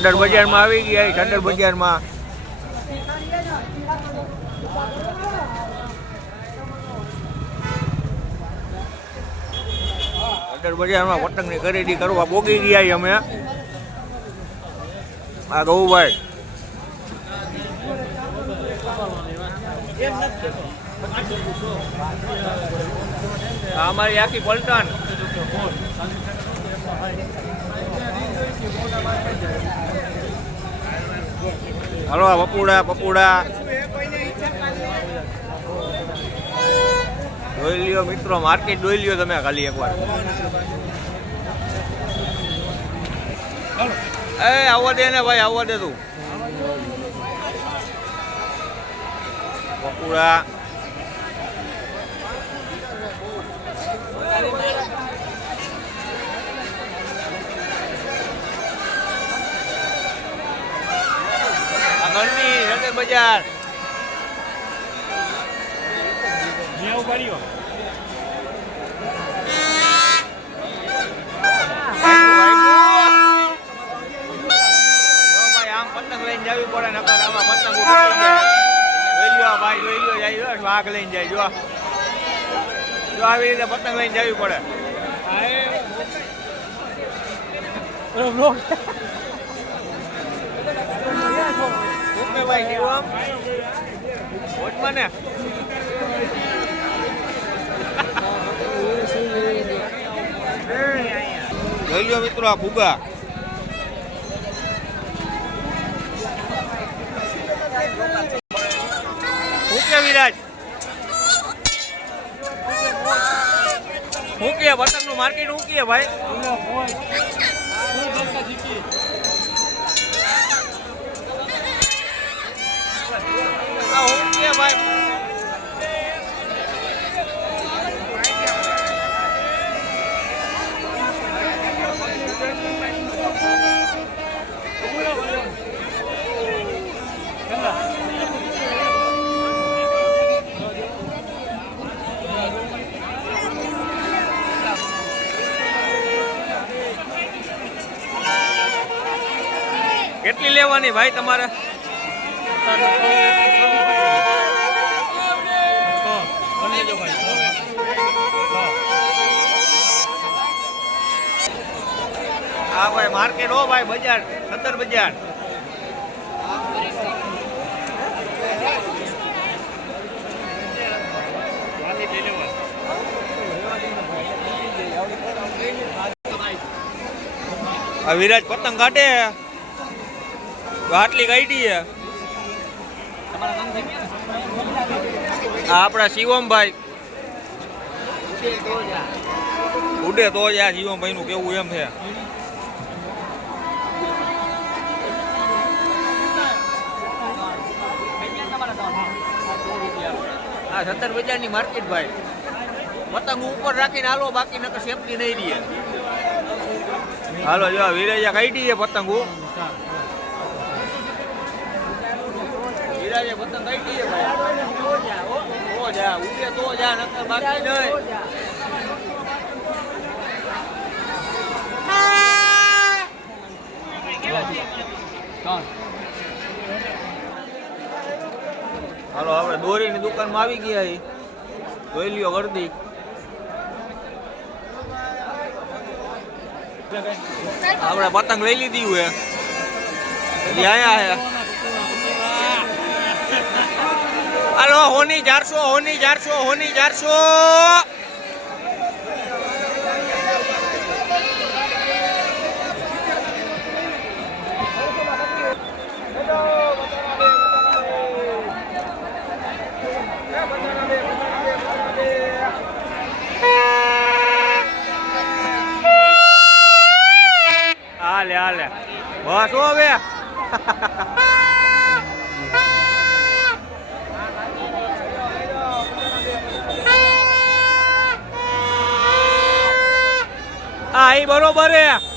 સદર બજારમાં આવી ગયા. સદર બજારમાં સદર બજારમાં પતંગની ખરીદી કરવા પોગી ગયા અમે. આ ગૌભાઈ અમારી આખી પલટન. હલો પપુડા પપુડા જોઈ લ્યો મિત્રો, માર્કેટ જોઈ લ્યો તમે ખાલી એકવાર. એ આવવા દે ને ભાઈ, આવવા દે તું. પપુડા ઘરની સદર બજાર આમ પતંગ લઈને જવી પડે, નકર આમાં પતંગ જોઈ લો ભાઈ, જોઈ લો જાય વાઘ લઈને જાય. જો આવી રીતે પતંગ લઈને જવી પડે. ભાઈ શિવમ વોટમાં ને જોઈ લો મિત્રો આ ફુગા. શું કે વિરાજ, શું કે પતંગ નું માર્કેટ શું કે ભાઈ? કેટલી લેવાની ભાઈ તમારે? હા ભાઈ માર્કેટ હો ભાઈ, બજાર સદર બજાર. આ વિરાજ પતંગ કાઢે, આટલી કાઢી છે. આપણા શિવમભાઈ ઉડે તો જ આ શિવમભાઈ નું કેવું એમ છે. આ સદર બજારની માર્કેટ ભાઈ, પતંગ ઉપર રાખીને હાલો, બાકી નકર સેફટી નહીં રહીએ. હાલો જો વિરાજા કાઢી છે પતંગો. વિરાજે પતંગ કાઢી છે ભાઈ. તો જા ઉડે તો જા, નકર બાકી નહીં. હાલો આપણે દોરીની દુકાનમાં આવી ગયા. જોઈ લ્યો ગરદી. આપણે પતંગ લઈ લીધી હોય આયા. હાલો હોની 400, હોની 400, હોની 400. હાલે હાલે બસ હવે. હા એ બરોબર હે.